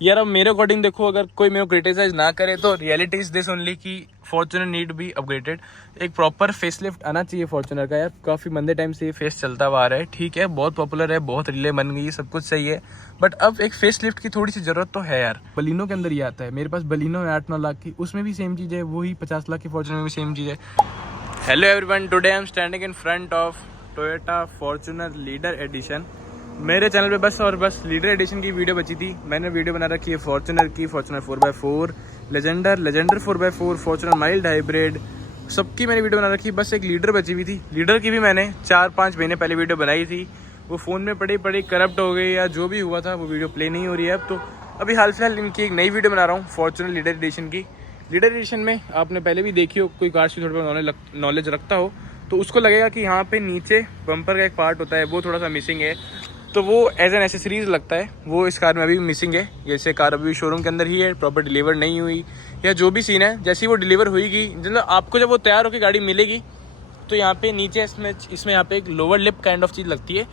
यार अब मेरे अकॉर्डिंग देखो, अगर कोई मेरे को क्रिटिसाइज ना करे तो रियलिटी इज दिस ओनली कि फॉर्च्यूनर नीड बी अपग्रेडेड। एक प्रॉपर फेसलिफ्ट आना चाहिए फॉर्च्यूनर का। यार काफ़ी मंदे टाइम से ये फेस चलता हुआ आ रहा है, ठीक है, बहुत पॉपुलर है, बहुत रीलें बन गई, सब कुछ सही है, बट अब एक फेसलिफ्ट की थोड़ी सी ज़रूरत तो है यार। बलिनो के अंदर ये आता है, मेरे पास बलिनो है 8-9 लाख की, उसमें भी सेम चीज़ है, वही 50 लाख की फॉर्च्यूनर में भी सेम चीज़ है। Hello everyone, today I am standing in front of Toyota Fortuner Leader Edition. मेरे चैनल पे बस लीडर एडिशन की वीडियो बची थी। मैंने वीडियो बना रखी है फॉर्च्यूनर की, Fortuner 4x4, Legender 4x4, Fortuner mild hybrid, सबकी मैंने वीडियो बना रखी है। बस एक लीडर बची हुई थी। लीडर की भी मैंने 4-5 महीने पहले वीडियो बनाई थी, वो फ़ोन में पड़ी करप्ट हो गई या जो भी हुआ था, वो वीडियो प्ले नहीं हो रही है अब। तो अभी हाल फिलहाल इनकी एक नई वीडियो बना रहा हूँ फॉर्च्यूनर लीडर एडिशन की। लीडर एडिशन में आपने पहले भी देखी हो, कोई कार की थोड़ा बहुत नॉलेज रखता हो तो उसको लगेगा कि यहाँ पे नीचे बम्पर का एक पार्ट होता है, वो थोड़ा सा मिसिंग है, तो वो एज एन एसेसरीज लगता है, वो इस कार में अभी मिसिंग है। जैसे कार अभी शोरूम के अंदर ही है, प्रॉपर डिलीवर नहीं हुई, या जो भी सीन है, जैसे ही वो डिलीवर हुईगी, मतलब आपको जब वो तैयार होकर गाड़ी मिलेगी तो यहाँ पे नीचे इसमें यहाँ पे एक लोअर लिप काइंड ऑफ चीज़ लगती है।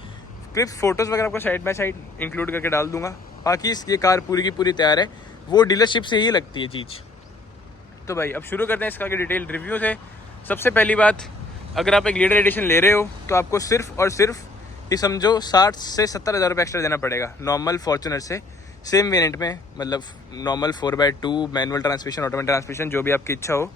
क्लिप्स फोटोज़ वगैरह आपको साइड बाय साइड इंक्लूड करके डाल दूंगा। बाकी ये कार पूरी की पूरी तैयार है, वो डीलरशिप से ही लगती है चीज़। तो भाई अब शुरू करते हैं इसका डिटेल रिव्यू से। सबसे पहली बात, अगर आप एक लीडर एडिशन ले रहे हो तो आपको सिर्फ और सिर्फ ये समझो 60 से 70 हज़ार रुपये एक्स्ट्रा देना पड़ेगा नॉर्मल फॉर्च्यूनर से, सेम वेरिएंट में, मतलब normal 4x2, manual transmission, automatic transmission, जो भी आपकी इच्छा हो।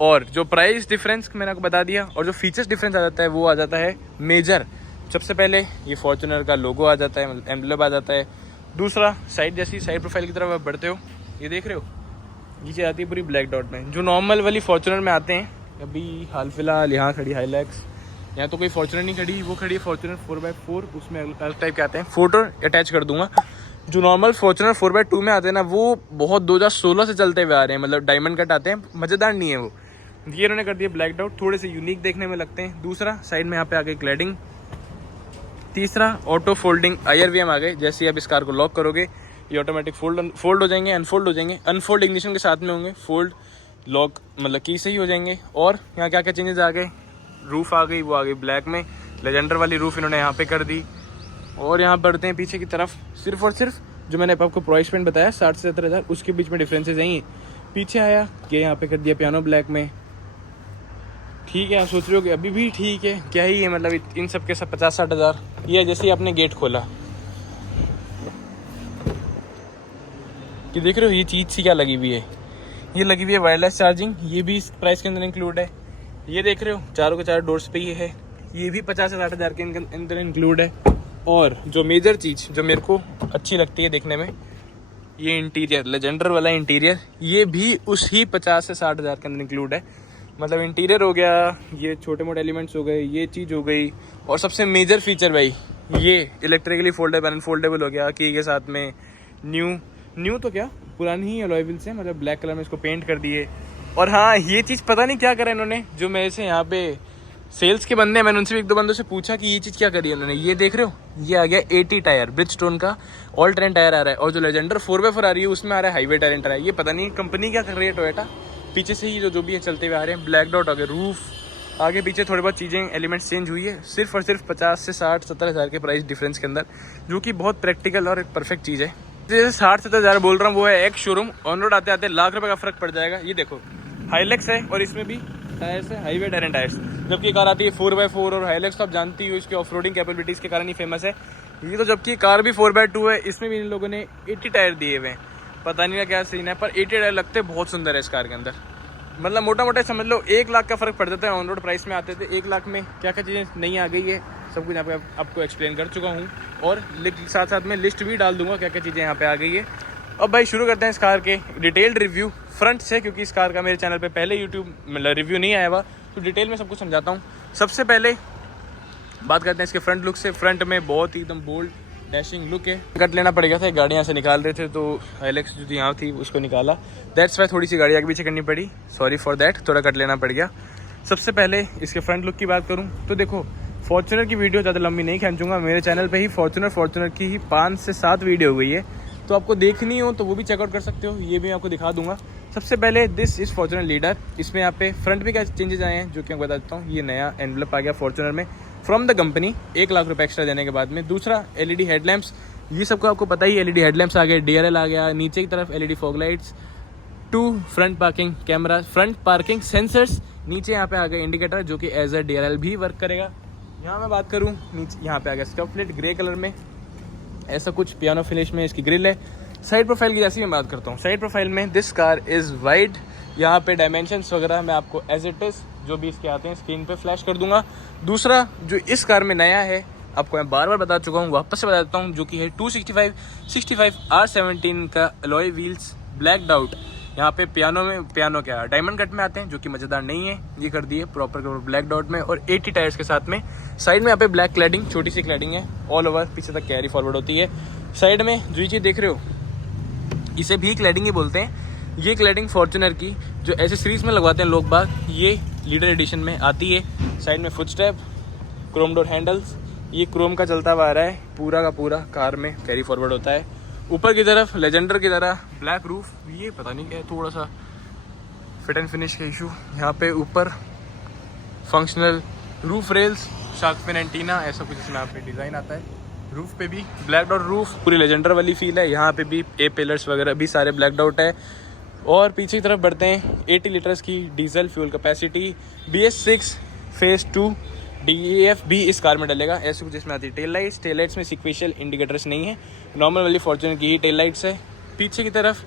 और जो प्राइस डिफरेंस मैंने आपको बता दिया, और जो फीचर्स डिफरेंस आ जाता है वो आ जाता है मेजर। सबसे पहले ये फॉर्च्यूनर का लोगो आ जाता है, मतलब एम्ब्लम आ जाता है। दूसरा, साइड जैसी साइड प्रोफाइल की तरफ आप बढ़ते हो, ये देख रहे हो, नीचे आती है पूरी ब्लैक डॉट में, जो नॉर्मल वाली फॉर्च्यूनर में आते हैं। अभी हाल फिलहाल यहाँ खड़ी हाईलैक्स, यहाँ तो कोई फॉर्च्यूनर नहीं खड़ी, वो खड़ी है फॉर्च्यूनर 4x4, उसमें अलग टाइप के आते हैं, फोटो अटैच कर दूंगा। जो नॉर्मल फॉर्च्यूनर 4x2 में आते हैं ना, वो बहुत 2016 से चलते हुए आ रहे हैं, मतलब डायमंड कट आते हैं, मज़ेदार नहीं है वो। ये इन्होंने कर दिया ब्लैक डॉट, थोड़े से यूनिक देखने में लगते हैं। दूसरा, साइड में यहाँ पे आ गई क्लैडिंग। तीसरा, ऑटो फोल्डिंग IRVM आ गए, जैसे आप इस कार को लॉक करोगे ये ऑटोमेटिक फोल्ड हो जाएंगे, अनफोल्ड हो जाएंगे, अनफोल्ड इग्निशन के साथ में होंगे, फोल्ड लॉक मतलब की से ही हो जाएंगे। और यहाँ क्या क्या चेंजेस आ गए, रूफ़ आ गई, वो आ गई ब्लैक में, लेजेंडर वाली रूफ़ इन्होंने यहाँ पे कर दी। और यहाँ बढ़ते हैं पीछे की तरफ, सिर्फ और सिर्फ जो मैंने आपको प्राइस पॉइंट बताया 60 से 70 हज़ार, उसके बीच में डिफरेंसेस हैं। पीछे आया कि यहाँ पे कर दिया पियानो ब्लैक में, ठीक है। आप सोच रहे हो कि अभी भी ठीक है, क्या ही है, मतलब इन सब के सब 50-60 हज़ार। ये जैसे ही आपने गेट खोला, कि देख रहे हो ये चीज़ सी क्या लगी हुई है, ये लगी हुई है वायरलेस चार्जिंग, ये भी इस प्राइस के अंदर इंक्लूड है। ये देख रहे हो चारों के चार डोर्स पे ये है, ये भी 50 से 60 हज़ार के अंदर इंक्लूड है। और जो मेजर चीज़ जो मेरे को अच्छी लगती है देखने में, ये इंटीरियर, लेजेंडर वाला इंटीरियर, ये भी उसी 50 से 60 हज़ार के अंदर इंक्लूड है। मतलब इंटीरियर हो गया, ये छोटे मोटे एलिमेंट्स हो गए, ये चीज़ हो गई, और सबसे मेजर फीचर भाई ये इलेक्ट्रिकली फोल्डेबल अनफोल्डेबल हो गया की के साथ में। न्यू तो क्या, पुरानी ही अलॉय व्हील्स है, मतलब ब्लैक कलर में इसको पेंट कर दिए। और हाँ, ये चीज़ पता नहीं क्या करा इन्होंने, जो मेरे से यहाँ पे सेल्स के बंदे हैं, मैंने उनसे भी 1-2 बंदों से पूछा कि ये चीज़ क्या करी है उन्होंने। ये देख रहे हो, ये आ गया 80 टायर, ब्रिजस्टोन का ऑल टर्न टायर आ रहा है, और जो लेजेंडर 4x4 आ रही है उसमें आ रहा है हाईवे टायर एंटर है। ये पता नहीं कंपनी क्या कर रही है टोयोटा, पीछे से ही जो भी है चलते हुए आ रहे हैं। ब्लैक डॉट आ गए, रूफ आगे पीछे थोड़ी बहुत चीज़ें एलिमेंट्स चेंज हुई है, सिर्फ और सिर्फ 50 से 60-70 हज़ार के प्राइस डिफरेंस के अंदर, जो कि बहुत प्रैक्टिकल और एक परफेक्ट चीज़ है। जैसे 60-70 हज़ार बोल रहा हूँ, वो है एक शोरूम, ऑन रोड आते आते लाख रुपए का फर्क पड़ जाएगा। ये देखो हाईलैक्स है, और इसमें भी टायर्स है हाईवे टायर एंड टायर्स, जबकि कार आती है 4x4, और हाईलैक्स तो आप जानती हो इसके ऑफ रोडिंग कैपेबिलिटीज़ के कारण ही फेमस है। ये तो जबकि कार भी 4x2 है, इसमें भी इन लोगों ने 80 टायर दिए हुए हैं, पता नहीं क्या सीन है, पर 80 टायर लगते बहुत सुंदर है इस कार के अंदर। मतलब मोटा मोटा समझ लो 1 लाख का फ़र्क पड़ जाता है। ऑन रोड प्राइस में आते थे 1 लाख में क्या क्या चीज़ें नई आ गई है, सब कुछ यहाँ पे आपको एक्सप्लेन कर चुका हूँ, और साथ साथ में लिस्ट भी डाल दूंगा क्या क्या चीज़ें यहाँ पे आ गई है। अब भाई शुरू करते हैं इस कार के डिटेल्ड रिव्यू फ्रंट से, क्योंकि इस कार का मेरे चैनल पे पहले यूट्यूब मतलब रिव्यू नहीं आया हुआ, तो डिटेल में सब कुछ समझाता हूँ। सबसे पहले बात करते हैं इसके फ्रंट लुक से। फ्रंट में बहुत ही एकदम बोल्ड डैशिंग लुक है। कट लेना पड़ेगा था, गाड़ी यहाँ से निकाल रहे थे तो हाईलैक्स जो थी यहाँ थी उसको निकाला, दैट्स वाई थोड़ी सी गाड़ी आगे पीछे करनी पड़ी, सॉरी फॉर दैट, थोड़ा कट लेना पड़ गया। सबसे पहले इसके फ्रंट लुक की बात करूँ तो देखो, फॉर्च्यूनर की वीडियो ज़्यादा लंबी नहीं खींचूंगा, मेरे चैनल पे ही फॉर्च्यूनर की ही 5 से 7 वीडियो हो गई है, तो आपको देखनी हो तो वो भी चेकआउट कर सकते हो, ये भी मैं आपको दिखा दूंगा। सबसे पहले दिस इज़ फॉर्च्यूनर लीडर, इसमें यहाँ पे फ्रंट में क्या चेंजेस आए हैं जो कि मैं बता देता हूँ। ये नया एनवलप आ गया फॉर्च्यूनर में फ्रॉम द कंपनी, 1 लाख रुपये एक्स्ट्रा देने के बाद में। दूसरा, LED हेडलैम्प्स ये सबको आपको पता ही, एलईडी हेडलैम्प्स आ गए, DRL आ गया, नीचे की तरफ LED fog lights, 2 front parking camera, front parking sensors, नीचे यहाँ पे आ गए इंडिकेटर जो कि एज अ DRL भी वर्क करेगा। यहाँ मैं बात करूँ, नीचे यहाँ पे आ गया स्कर्ट प्लेट ग्रे कलर में, ऐसा कुछ पियानो फिनिश में इसकी ग्रिल है। साइड प्रोफाइल की जैसी मैं बात करता हूँ, साइड प्रोफाइल में दिस कार इज़ वाइड। यहाँ पे डायमेंशंस वगैरह मैं आपको एज इट इज़ जो भी इसके आते हैं स्क्रीन पे फ्लैश कर दूंगा। दूसरा जो इस कार में नया है, आपको मैं बार बार बता चुका हूँ, वापस से बता देता हूँ, जो कि है 265 R17 का अलॉय व्हील्स, ब्लैक आउट। यहाँ पे पियानो क्या डायमंड कट में आते हैं, जो कि मज़ेदार नहीं है, ये कर दिए प्रॉपर ब्लैक डॉट में, और 80 टायर्स के साथ में। साइड में यहाँ पे ब्लैक क्लैडिंग, छोटी सी क्लैडिंग है, ऑल ओवर पीछे तक कैरी फॉरवर्ड होती है। साइड में जो ये चीज़ देख रहे हो, इसे भी क्लैडिंग ही बोलते हैं। ये क्लैडिंग फॉर्च्यूनर की जो एसेसरीज में लगवाते हैं लोग बाग, ये लीडर एडिशन में आती है। साइड में फुटस्टेप, क्रोम डोर हैंडल्स, ये क्रोम का चलता हुआ आ रहा है, पूरा का पूरा कार में कैरी फॉरवर्ड होता है। ऊपर की तरफ लेजेंडर की तरह ब्लैक रूफ, ये पता नहीं क्या है, थोड़ा सा फिट एंड फिनिश का इशू। यहाँ पे ऊपर functional roof rails, shark fin antenna, ऐसा कुछ इसमें यहाँ पे डिज़ाइन आता है। रूफ पे भी ब्लैक डॉट रूफ, पूरी लेजेंडर वाली फील है। यहाँ पे भी ए पिलर्स वगैरह भी सारे ब्लैक डॉट है। और पीछे की तरफ बढ़ते हैं, 80 लीटर्स की diesel fuel capacity, BS6 phase 2 DEF भी इस कार में डलेगा। ऐसे कुछ इसमें आती है। टेल लाइट्स में सिक्वेशियल इंडिकेटर्स नहीं है, नॉर्मल वाली फॉर्च्यूनर की ही टेल लाइट्स है। पीछे की तरफ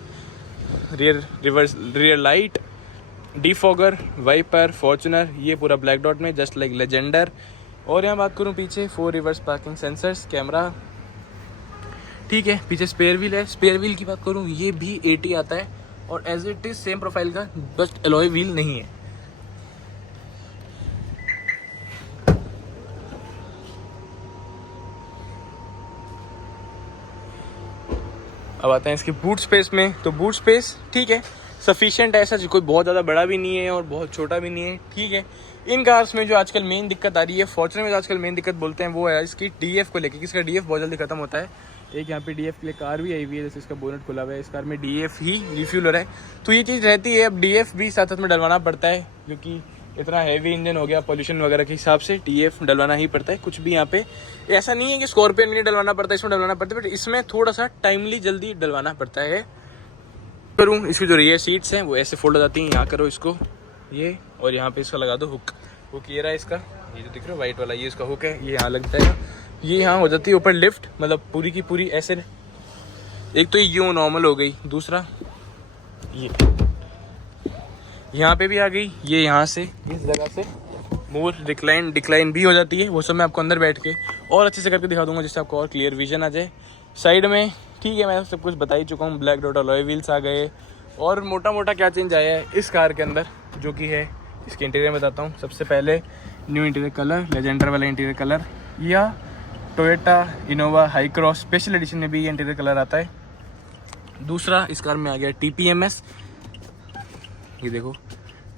rear light, defogger, wiper, Fortuner, ये पूरा ब्लैक डॉट में जस्ट लाइक लेजेंडर। और यहाँ बात करूँ पीछे 4 रिवर्स पार्किंग सेंसर्स, कैमरा, ठीक है। पीछे स्पेयर व्हील है। स्पेयर व्हील की बात करूँ, ये भी 80 आता है और as it is same profile का, बस एलॉय व्हील नहीं है। अब आते हैं इसके बूट स्पेस में। तो बूट स्पेस ठीक है, सफिशिएंट है, ऐसा कोई बहुत ज़्यादा बड़ा भी नहीं है और बहुत छोटा भी नहीं है, ठीक है। इन कार्स में जो आजकल मेन दिक्कत आ रही है, फॉर्च्यूनर में जो आजकल मेन दिक्कत बोलते हैं, वो है इसकी DF को लेके। इसका DF बहुत जल्दी खत्म होता है। एक यहाँ पे DF के लिए कार भी आई हुई है, जैसे इसका बोनट खुला हुआ है, इस कार में DF ही रिफ्यूल हो रहा है, तो ये चीज़ रहती है। अब DF भी साथ साथ में डलवाना पड़ता है, क्योंकि इतना हैवी इंजन हो गया, पोल्यूशन वगैरह के हिसाब से DF डलवाना ही पड़ता है। कुछ भी यहाँ पे ऐसा नहीं है कि स्कॉर्पियन में नहीं डलवाना पड़ता है, इसमें डलवाना पड़ता है, बट इसमें थोड़ा सा टाइमली जल्दी डलवाना पड़ता है। करूँ, इसकी जो रियर सीट्स हैं वो ऐसे फोल्ड हो जाती हैं, यहाँ करो इसको ये, और यहाँ पे इसका लगा दो हुक ये रहा है इसका, ये जो दिख रहा है वाइट वाला, ये इसका हुक है, ये यहाँ लगता है, ये यहाँ हो जाती है ऊपर लिफ्ट, मतलब पूरी की पूरी ऐसे। एक तो यूँ नॉर्मल हो गई, दूसरा ये यहाँ पे भी आ गई, ये यहाँ से इस जगह से मोर डिक्लाइन भी हो जाती है। वो सब मैं आपको अंदर बैठ के और अच्छे से करके दिखा दूंगा, जिससे आपको और क्लियर विजन आ जाए। साइड में ठीक है, मैं सब कुछ बता ही चुका हूँ। ब्लैक डॉट अलॉय व्हील्स आ गए, और मोटा मोटा क्या चेंज आया है इस कार के अंदर, जो कि है इसके इंटीरियर में बताता हूँ। सबसे पहले न्यू इंटीरियर कलर, लेजेंडर वाला इंटीरियर कलर, या Toyota Innova high cross special edition में भी ये इंटीरियर कलर आता है। दूसरा इस कार में आ गया TPMS, ये देखो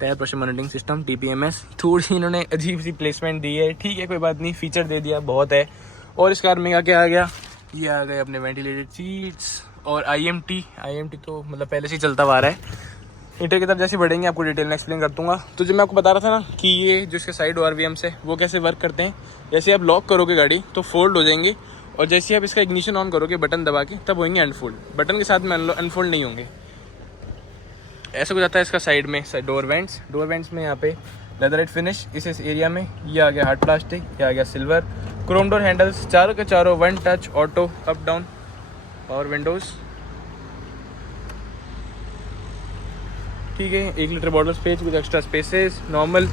tyre pressure monitoring system, TPMS। थोड़ी इन्होंने अजीब सी प्लेसमेंट दी है, ठीक है कोई बात नहीं, फीचर दे दिया बहुत है। और इस कार में क्या आ गया, ये आ गए अपने वेंटिलेटेड सीट्स और IMT तो मतलब पहले से ही चलता आ रहा है। इंटीरियर की तरफ जैसे बढ़ेंगे आपको डिटेल में एक्सप्लेन कर दूंगा। तो जो मैं आपको बता रहा था ना कि ये जो इसके साइड ORVMs है वो कैसे वर्क करते हैं। जैसे आप लॉक करोगे गाड़ी तो फोल्ड हो जाएंगे, और जैसे आप इसका इग्निशन ऑन करोगे बटन दबा के, तब होंगे अनफोल्ड। बटन के साथ में अनफोल्ड नहीं होंगे। ऐसा कुछ आता है इसका साइड में डोर वेंट्स में यहाँ पे लेदराइट फिनिश इस एरिया में। ये आ गया हार्ड प्लास्टिक, ये आ गया सिल्वर, क्रोम डोर हैंडल्स, चारों के चारों 1 touch auto up down, power Windows, ठीक है। 1 litre bottle space with extra spaces, normal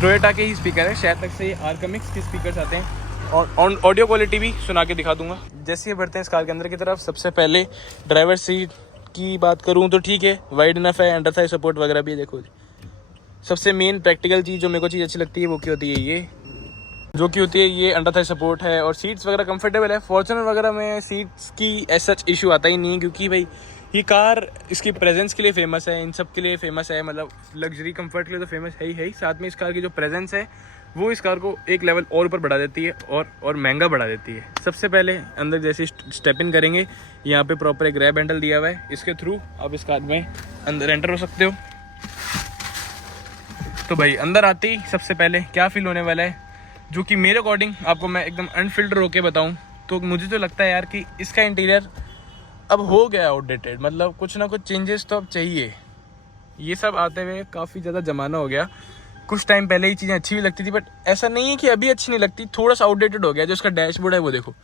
Toyota के ही स्पीकर है, शायद तक से आर्कमिक्स के स्पीकर्स आते हैं। और ऑडियो क्वालिटी भी सुना के दिखा दूंगा। जैसे ये बढ़ते हैं इस कार के अंदर की तरफ, सबसे पहले ड्राइवर सीट की बात करूं तो ठीक है, वाइड इनफ है, अंडर थाई सपोर्ट वगैरह भी देखो। सबसे मेन प्रैक्टिकल चीज़ जो मेरे को चीज़ अच्छी लगती है वो क्या होती है, ये जो कि होती है ये अंडर थाई सपोर्ट है, और सीट्स वगैरह कंफर्टेबल है। फॉर्च्यूनर वगैरह में सीट्स की ऐसा इशू आता ही नहीं है, क्योंकि भाई ये कार इसकी प्रेजेंस के लिए फेमस है, इन सब के लिए फेमस है, मतलब लग्जरी कंफर्ट के लिए तो फेमस है ही। साथ में इस कार की जो प्रेजेंस है वो इस कार को एक लेवल और ऊपर बढ़ा देती है, और महंगा बढ़ा देती है। सबसे पहले अंदर जैसे स्टेप इन करेंगे, यहाँ पे प्रॉपर एक ग्रैब हैंडल दिया हुआ है, इसके थ्रू आप इस कार में अंदर एंटर हो सकते हो। तो भाई अंदर आते ही सबसे पहले क्या फील होने वाला है, जो कि मेरे अकॉर्डिंग आपको मैं एकदम अनफिल्टर होके बताऊँ तो मुझे तो लगता है यार कि इसका इंटीरियर अब हो गया आउटडेटेड, मतलब कुछ ना कुछ चेंजेस तो अब चाहिए। ये सब आते हुए काफ़ी ज़्यादा ज़माना हो गया। कुछ टाइम पहले ही चीज़ें अच्छी भी लगती थी, बट ऐसा नहीं है कि अभी अच्छी नहीं लगती, थोड़ा सा आउटडेटेड हो गया। जो इसका डैशबोर्ड है वो देखो,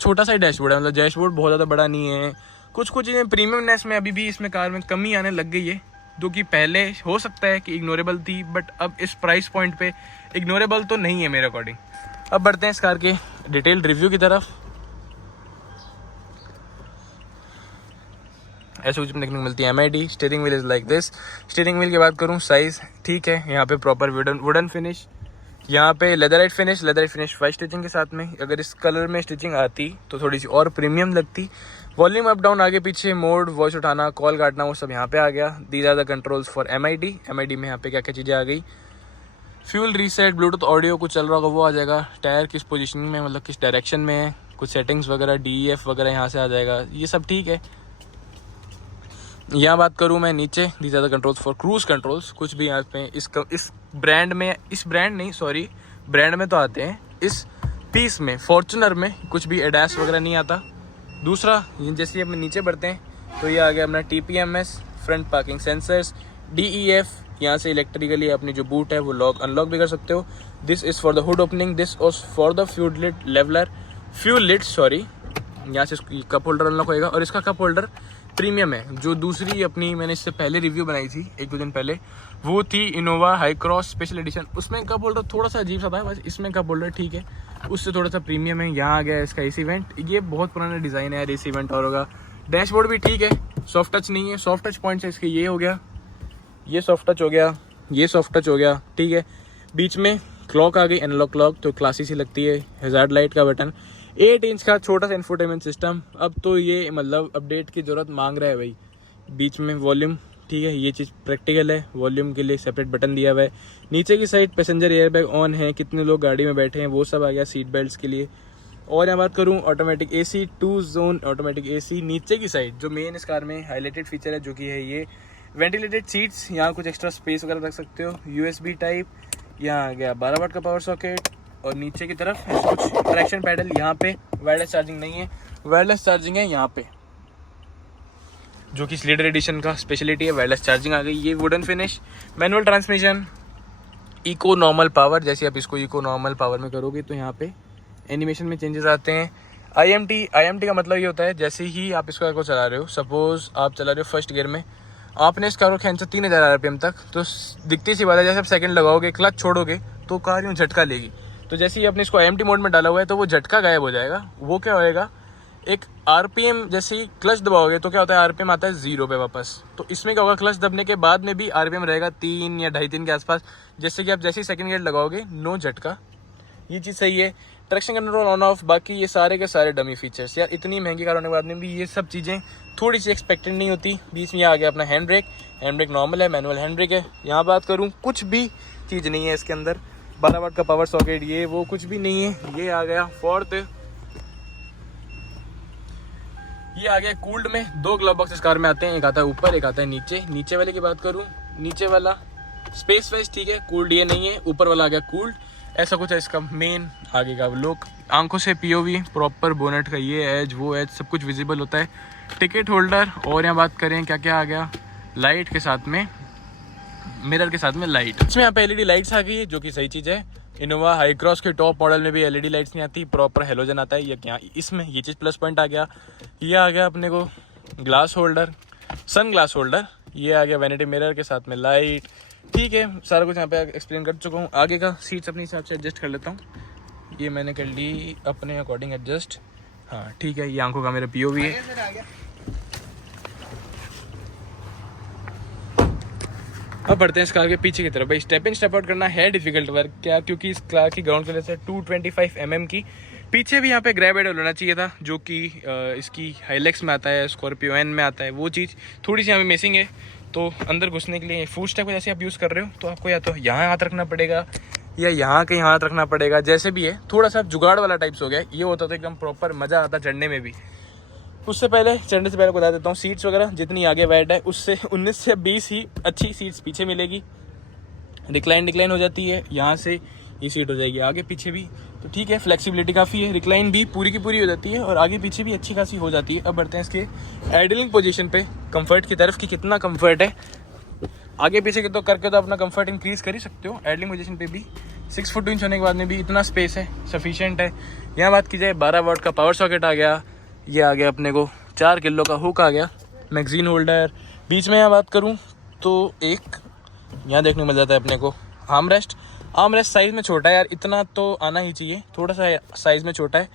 छोटा सा ही डैशबोर्ड है, मतलब डैशबोर्ड बहुत ज़्यादा बड़ा नहीं है। कुछ कुछ चीज़ें प्रीमियमनेस में अभी भी इसमें कार में कमी आने लग गई है, जो कि पहले हो सकता है कि इग्नोरेबल थी, बट अब इस प्राइस पॉइंट पे इग्नोरेबल तो नहीं है मेरे अकॉर्डिंग। अब बढ़ते हैं इस कार के डिटेल रिव्यू की तरफ। ऐसे कुछ देखने को मिलती है MID। Steering wheel is like this. Steering wheel की बात करूँ, साइज़ ठीक है, यहाँ पे प्रॉपर वुडन फिनिश, यहाँ पे लेदराइट फिनिश 5 स्टिचिंग के साथ में। अगर इस कलर में स्टिचिंग आती तो थोड़ी सी और प्रीमियम लगती। वॉल्यूम अप डाउन, आगे पीछे मोड, वॉइस उठाना, कॉल काटना, वो सब यहाँ पे आ गया। These are the controls for MID में यहाँ पे क्या क्या चीज़ें आ गई। फ्यूल रीसेट, ब्लूटूथ ऑडियो कुछ चल रहा होगा वो आ जाएगा। टायर किस पोजीशनिंग में, मतलब किस डायरेक्शन में है, कुछ सेटिंग्स वगैरह DEF वगैरह यहाँ से आ जाएगा, ये सब ठीक है। यहाँ बात करूँ मैं नीचे, these are the controls for cruise controls. कुछ भी यहाँ पे इस ब्रांड में तो आते हैं, इस पीस में फॉर्च्यूनर में कुछ भी एडास वगैरह नहीं आता। दूसरा, जैसे अब नीचे बढ़ते हैं तो ये आ गया अपना TPMS, front parking sensors, DEF, यहाँ से इलेक्ट्रिकली अपनी जो बूट है वो लॉक अनलॉक भी कर सकते हो। This is for the hood opening, this is for the fuel lid sorry, यहाँ से कप होल्डर अनलॉक होएगा। और इसका कप होल्डर प्रीमियम है। जो दूसरी अपनी मैंने इससे पहले रिव्यू बनाई थी 1-2 दिन पहले, वो थी Innova high cross special edition, उसमें कप होल्डर थोड़ा सा अजीब सा था, बस इसमें कप होल्डर ठीक है, उससे थोड़ा सा प्रीमियम है। यहाँ आ गया इसका AC वेंट, ये बहुत पुराना डिज़ाइन है यार, AC वेंट और होगा। डैशबोर्ड भी ठीक है, सॉफ्ट टच नहीं है। सॉफ्ट टच पॉइंट्स है इसके, ये हो गया, ये सॉफ्ट टच हो गया, ये सॉफ्ट टच हो गया, ठीक है। बीच में क्लॉक आ गई, एनालॉग क्लॉक, तो क्लासी सी लगती है। हैजार्ड लाइट का बटन, 8 इंच का छोटा सा इंफोटेनमेंट सिस्टम, अब तो ये मतलब अपडेट की ज़रूरत मांग रहा है भाई। बीच में वॉल्यूम, ठीक है, ये चीज़ प्रैक्टिकल है, वॉल्यूम के लिए सेपरेट बटन दिया हुआ है। नीचे की साइड पैसेंजर एयरबैग ऑन है, कितने लोग गाड़ी में बैठे हैं वो सब आ गया, सीट बेल्ट्स के लिए। और यहाँ बात करूँ automatic AC, 2 zone automatic AC। नीचे की साइड जो मेन इस कार में हाईलाइटेड फीचर है, जो कि है ये वेंटिलेटेड सीट्स, यहाँ कुछ एक्स्ट्रा स्पेस वगैरह रख सकते हो। USB टाइप, यहाँ आ गया 12 वाट का पावर सॉकेट। और नीचे की तरफ कुछ ट्रैक्शन पैडल, यहाँ पे वायरलेस चार्जिंग नहीं है, वायरलेस चार्जिंग है यहाँ पे, जो कि स्लीडर एडिशन का स्पेशलिटी है, वायरलेस चार्जिंग आ गई। ये wooden finish, manual transmission, eco normal power. जैसे आप इसको इको नॉर्मल पावर में करोगे तो यहाँ पे एनिमेशन में चेंजेस आते हैं। IMT का मतलब ये होता है, जैसे ही आप इस कार को चला रहे हो, सपोज आप चला रहे हो फर्स्ट गियर में, आपने इस कार को खींचा 3000 RPM तक, तो दिखती सी बात है, जैसे आप सेकंड लगाओगे, क्लच छोड़ोगे तो कार यूँ झटका लेगी। तो जैसे ही आपने इसको IMT मोड में डाला हुआ है तो वो झटका गायब हो जाएगा। वो क्या होएगा, एक RPM, जैसे ही क्लच दबाओगे तो क्या होता है, RPM आता है 0 पे वापस। तो इसमें क्या होगा, क्लच दबने के बाद में भी RPM रहेगा 3 या 2.5-3 के आसपास, जैसे कि आप जैसे ही सेकंड गियर लगाओगे, नो झटका। ये चीज़ सही है। ट्रैक्शन कंट्रोल ऑन ऑफ, बाकी ये सारे के सारे डमी फीचर्स। यार इतनी महंगी कार होने के बाद में भी ये सब चीज़ें थोड़ी सी एक्सपेक्टेड नहीं होती। बीच में आ गया अपना हैंड ब्रेक नॉर्मल है, मैनुअल हैंड ब्रेक है। यहाँ बात करूँ, कुछ भी चीज़ नहीं है इसके अंदर, 12 वाट का पावर सॉकेट, ये वो कुछ भी नहीं है। ये आ गया फोर्थ, ये आ गया कूल्ड में। 2 ग्लव बॉक्स इस कार में आते हैं, एक आता है ऊपर, एक आता है नीचे। नीचे वाले की बात करूँ, नीचे वाला स्पेस वाइज ठीक है, कूल्ड ये नहीं है, ऊपर वाला आ गया कूल्ड। ऐसा कुछ है इसका मेन आगे का लुक। आंखों से POV प्रॉपर, बोनेट का ये एज वो एज सब कुछ विजिबल होता है। टिकट होल्डर, और यहाँ बात करें क्या क्या आ गया, लाइट के साथ में, मिरर के साथ में लाइट। इसमें यहाँ पे LED लाइट्स आ गई है, जो कि सही चीज़ है। इनोवा हाई क्रॉस के टॉप मॉडल में भी LED लाइट्स नहीं आती, प्रॉपर हेलोजन आता है। ये क्या, इसमें ये चीज़ प्लस पॉइंट आ गया। ये आ गया अपने को glass holder, sunglass holder. ये आ गया वैनिटी मिरर के साथ में लाइट, ठीक है। सारा कुछ यहाँ पे एक्सप्लेन कर चुका हूँ। आगे का सीट्स अपने हिसाब से एडजस्ट कर लेता हूँ। ये मैंने कर ली अपने अकॉर्डिंग एडजस्ट, हाँ ठीक है। ये आंखों का मेरा POV है। अब बढ़ते हैं इस कार के पीछे की तरफ। भाई स्टेप इन स्टेप आउट करना है डिफिकल्ट वर्क, क्या, क्योंकि इस कार की ग्राउंड क्लियरेंस है 225 mm की। पीछे भी यहाँ पे ग्रैब हैंडल होना चाहिए था, जो कि इसकी हाइलेक्स में आता है, स्कॉर्पियो एन में आता है। वो चीज़ थोड़ी सी यहाँ पे मिसिंग है। तो अंदर घुसने के लिए फुट स्टेप को जैसे आप यूज़ कर रहे हो, तो आपको या तो यहाँ हाथ रखना पड़ेगा या यहाँ कहीं हाथ रखना पड़ेगा, जैसे भी है। थोड़ा सा जुगाड़ वाला टाइप्स हो गया। ये होता तो एकदम प्रॉपर मज़ा आता चढ़ने में भी। उससे पहले, चढ़ने से पहले बता देता हूँ, सीट्स वगैरह जितनी आगे वाइड है उससे 19 से 20 ही अच्छी सीट्स पीछे मिलेगी। डिक्लाइन हो जाती है, यहाँ से ये सीट हो जाएगी आगे पीछे भी, तो ठीक है, फ्लेक्सिबिलिटी काफ़ी है। रिक्लाइन भी पूरी की पूरी हो जाती है और आगे पीछे भी अच्छी खासी हो जाती है। अब बढ़ते हैं इसके आइडलिंग पोजीशन पे, कंफर्ट की तरफ कि कितना कंफर्ट है। आगे पीछे के तो करके तो अपना कंफर्ट इंक्रीज कर ही सकते हो। आइडलिंग पोजीशन पे भी 6 फुट 2 इंच होने के बाद में भी इतना स्पेस है, सफिशिएंट है। यहाँ बात की जाए 12 वाट का पावर सॉकेट आ गया, ये आ गया अपने को 4 किलो का हुक आ गया, मैगजीन होल्डर। बीच में यहाँ बात करूँ तो एक यहाँ देखने को मिल जाता है अपने को आर्म रेस्ट साइज़ में छोटा है यार, इतना तो आना ही चाहिए, थोड़ा सा साइज़ में छोटा है।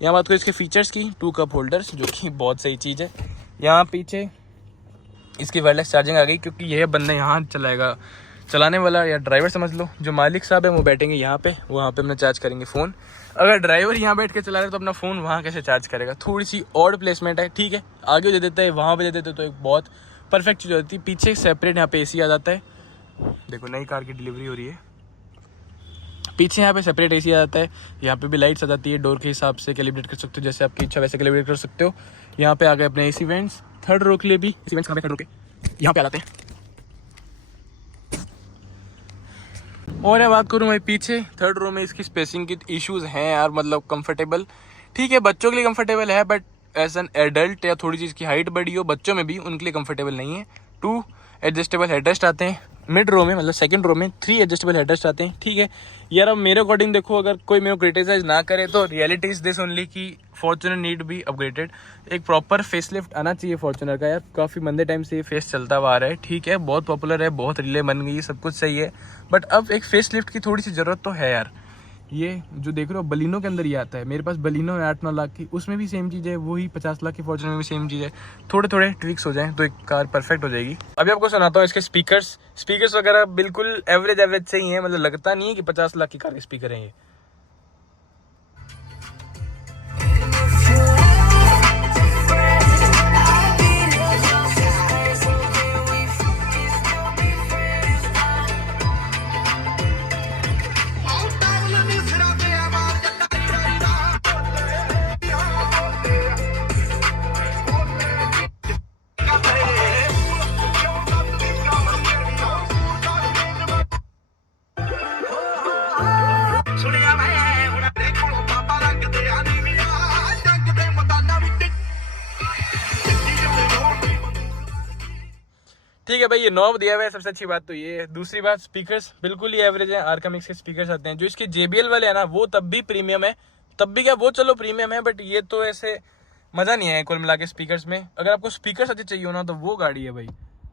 यहाँ बात करूँ इसके फीचर्स की, 2 कप होल्डर्स जो कि बहुत सही चीज़ है। यहाँ पीछे इसकी वायरलेस चार्जिंग आ गई, क्योंकि यह बंदा यहाँ चलाएगा, चलाने वाला या ड्राइवर समझ लो, जो मालिक साहब है वो बैठेंगे यहाँ पे, वहाँ पे अपना चार्ज करेंगे फ़ोन। अगर ड्राइवर यहाँ बैठ के चला रहे तो अपना फ़ोन वहाँ कैसे चार्ज करेगा, थोड़ी सी ऑड प्लेसमेंट है, ठीक है। आगे दे देता है, वहाँ पे दे देते तो एक बहुत परफेक्ट चीज़ होती है। पीछे सेपरेट यहाँ पे एसी आ जाता है, देखो नई कार की डिलीवरी हो रही है, पीछे यहाँ पे सेपरेट एसी आ जाता है। यहाँ पे भी लाइट्स आ जाती है, डोर के हिसाब से कैलिब्रेट कर सकते हो, जैसे आपकी इच्छा वैसे कैलिब्रेट कर सकते हो। यहाँ पे आ गए अपने एसी वेंट्स, थर्ड रो के लिए भी एसी वेंट्स, थर्ड रो के यहाँ पे आ जाते हैं। और मैं बात करूँ भाई पीछे थर्ड रो में इसकी स्पेसिंग की इश्यूज हैं यार, मतलब कंफर्टेबल ठीक है, बच्चों के लिए कंफर्टेबल है, बट एज एन एडल्ट या थोड़ी चीज़ की हाइट बड़ी हो बच्चों में भी, उनके लिए कंफर्टेबल नहीं है। 2 एडजस्टेबल हेडरेस्ट आते हैं मिड रो में, मतलब सेकंड रो में 3 एडजस्टेबल हेडरेस्ट आते हैं, ठीक है यार। अब मेरे अकॉर्डिंग देखो, अगर कोई मेरे को क्रिटिसाइज ना करे तो रियलिटी इज दिस ओनली कि फॉर्च्यूनर नीड बी अपग्रेडेड। एक प्रॉपर फेसलिफ्ट आना चाहिए फॉर्च्यूनर का यार, काफ़ी मंदे टाइम से ये फेस चलता हुआ आ रहा है, ठीक है, बहुत पॉपुलर है, बहुत रीले बन गई, सब कुछ सही है, बट अब एक फेसलिफ्ट की थोड़ी सी ज़रूरत तो है यार। ये जो देख रहे हो बलिनो के अंदर ये आता है, मेरे पास बलिनो है 8-9 लाख की, उसमें भी सेम चीज़ है, वही 50 लाख की फॉर्च्यूनर में भी सेम चीज़ है। थोड़े थोड़े ट्विक्स हो जाएं तो एक कार परफेक्ट हो जाएगी। अभी आपको सुनाता हूँ इसके स्पीकर्स वगैरह बिल्कुल एवरेज से ही है, मतलब लगता नहीं है कि 50 लाख की कार के स्पीकर हैं ये। ठीक है भाई, ये नॉब दिया हुआ है, सबसे अच्छी बात तो ये है। दूसरी बात, स्पीकर्स बिल्कुल ही एवरेज है। आर्कमिक्स के स्पीकर्स आते हैं, जो इसके JBL वाले हैं ना, वो तब भी प्रीमियम है, तब भी क्या वो चलो प्रीमियम है, बट ये तो ऐसे मज़ा नहीं है कुल मिला के स्पीकर्स में। अगर आपको स्पीकर्स अच्छे चाहिए हो ना, तो वो गाड़ी है भाई।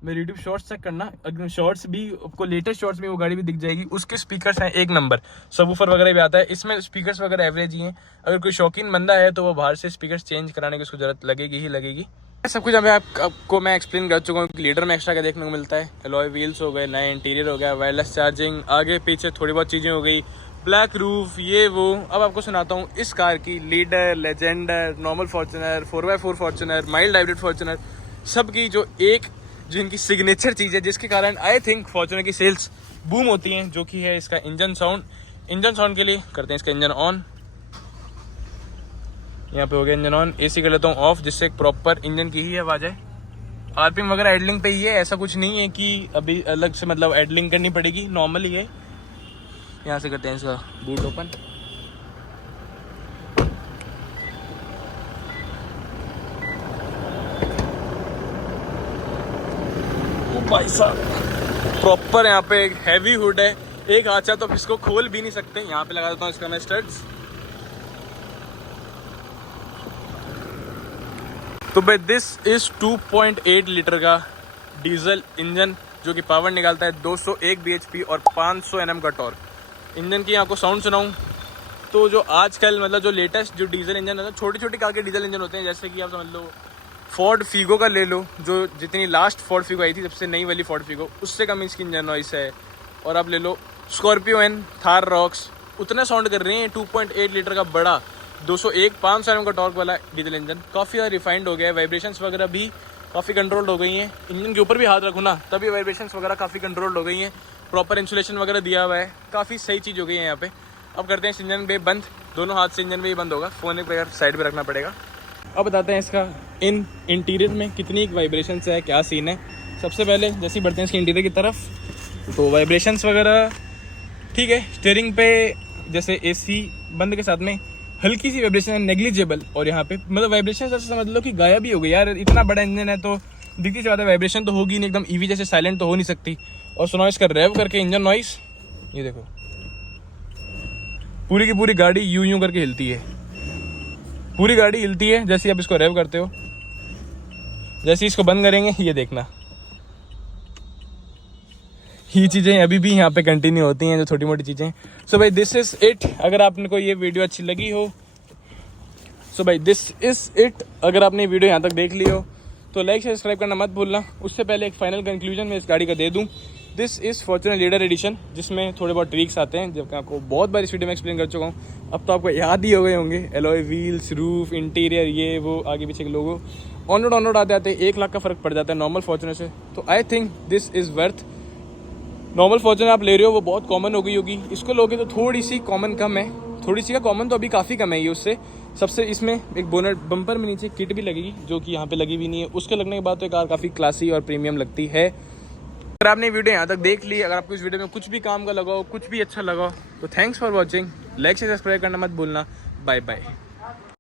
मेरे यूट्यूब शॉर्ट्स चेक करना, अगर शॉर्ट्स भी आपको लेटेस्ट शॉर्ट्स में वो गाड़ी भी दिख जाएगी, उसके स्पीकर्स हैं एक नंबर, सबवूफर वगैरह भी आता है इसमें, स्पीकर्स वगैरह एवरेज ही हैं। अगर कोई शौकीन बंदा है तो वो बाहर से स्पीकर्स चेंज कराने की उसको जरूरत लगेगी ही लगेगी। सब कुछ आपको मैं एक्सप्लेन कर चुका हूँ कि लीडर में एक्स्ट्रा क्या देखने को मिलता है, अलॉय व्हील्स हो गए, नए इंटीरियर हो गया, वायरलेस चार्जिंग, आगे पीछे थोड़ी बहुत चीज़ें हो गई, ब्लैक रूफ, ये वो। अब आपको सुनाता हूँ इस कार की leader, Legender, normal Fortuner, 4x4 Fortuner, mild hybrid Fortuner, सबकी जो इनकी सिग्नेचर चीज़ है, जिसके कारण आई थिंक फॉर्च्यूनर की सेल्स बूम होती हैं, जो कि है इसका इंजन साउंड। इंजन साउंड के लिए करते हैं इसका इंजन ऑन, यहाँ पे हो गया इंजन ऑन। एसी कर लेता हूँ ऑफ, जिससे एक प्रॉपर इंजन की ही आवाज़ है। आरपीएम वगैरह एडलिंग पे ही है, ऐसा कुछ नहीं है कि अभी अलग से मतलब एडलिंग करनी पड़ेगी, नॉर्मल ही है। यहाँ से करते हैं इसका बूट ओपन, ओ भाई साहब प्रॉपर यहाँ पे एक हैवी हुड है, एक हाथ से तो इसको खोल भी नहीं सकते। यहाँ पे लगा देता हूँ इसका मैं स्टड्स। तो भाई दिस इज 2.8 लीटर का डीजल इंजन, जो कि पावर निकालता है 201 bhp और 500 Nm का टॉर्क। इंजन की आपको साउंड सुनाऊं तो जो आजकल मतलब जो लेटेस्ट जो डीजल इंजन है, छोटी छोटी कार के डीजल इंजन होते हैं, जैसे कि आप समझ लो फोर्ड फीगो का ले लो, जो जितनी लास्ट फोर्ड फीगो आई थी, सबसे नई वाली फोर्ड फीगो, उससे कम इसकी इंजन नॉइस है। और आप ले लो स्कॉर्पियो एन, थार रॉक्स, उतना साउंड कर रहे हैं। 2.8 लीटर का बड़ा 201 500 Nm का टॉर्क वाला डीजल इंजन काफ़ी ज़्यादा रिफाइंड हो गया है। वाइब्रेशंस वगैरह भी काफ़ी कंट्रोल्ड हो गई हैं। इंजन के ऊपर भी हाथ रखो ना, तभी वाइब्रेशंस वगैरह काफ़ी कंट्रोल्ड हो गई हैं। प्रॉपर इंसुलेशन वगैरह दिया हुआ है, काफ़ी सही चीज़ हो गई है यहाँ पे। अब करते हैं इस इंजन पे बंद, दोनों हाथ से इंजन भी बंद होगा, फ़ोन एक बार साइड पे रखना पड़ेगा। अब बताते हैं इसका इंटीरियर में कितनी वाइब्रेशंस है, क्या सीन है। सबसे पहले जैसे ही बढ़ते हैं इसके इंटीरियर की तरफ, तो वाइब्रेशंस वगैरह ठीक है। स्टीयरिंग पे जैसे एसी बंद के साथ में हल्की सी वाइब्रेशन है, नेग्लिजिबल। और यहाँ पे मतलब वाइब्रेशन जैसे समझ लो कि गायब ही हो गई यार, इतना बड़ा इंजन है तो दिखती सी बात है वाइब्रेशन तो होगी नहीं, एकदम ईवी जैसे साइलेंट तो हो नहीं सकती। और सुनो इसका रेव करके इंजन नॉइस, ये देखो पूरी की पूरी गाड़ी यूं यूं करके हिलती है, पूरी गाड़ी हिलती है जैसे आप इसको रेव करते हो। जैसे इसको बंद करेंगे ये देखना, ये चीज़ें अभी भी यहाँ पे कंटिन्यू होती हैं, जो छोटी मोटी चीज़ें। सो भाई दिस इज़ इट। अगर आपने को ये वीडियो अच्छी लगी हो, सो भाई दिस इज़ इट। अगर आपने वीडियो यहाँ तक देख ली हो तो लाइक सब्सक्राइब करना मत भूलना। उससे पहले एक फाइनल कंक्लूजन मैं इस गाड़ी का दे दूँ। This is Fortuner Leader Edition, जिसमें थोड़े बहुत ट्रिक्स आते हैं, जबकि आपको बहुत बार इस वीडियो में एक्सप्लेन कर चुका हूँ। अब तो आपको याद ही हो गए होंगे, एलॉय व्हील्स, रूफ, इंटीरियर, ये वो, आगे पीछे के लोगो। ऑन रोड आते आते 1 लाख का फ़र्क पड़ जाता है नॉर्मल फॉर्च्यूनर से। तो I think this is worth. Normal Fortuner आप ले रहे हो वो बहुत कॉमन हो गई होगी, इसको लोगे तो थोड़ी सी कॉमन कम है, थोड़ी सी का कॉमन तो अभी काफ़ी कम है ये उससे। सबसे इसमें एक बोनट बम्पर में नीचे किट भी लगेगी, जो कि यहाँ पे लगी भी नहीं है। उसके लगने के बाद तो कार काफ़ी क्लासी और प्रीमियम लगती है। अगर आपने वीडियो यहाँ तक देख ली, अगर आपको इस वीडियो में कुछ भी काम का लगा हो, कुछ भी अच्छा लगा हो, तो थैंक्स फॉर वॉचिंग। लाइक से सब्सक्राइब करना मत भूलना। Bye bye.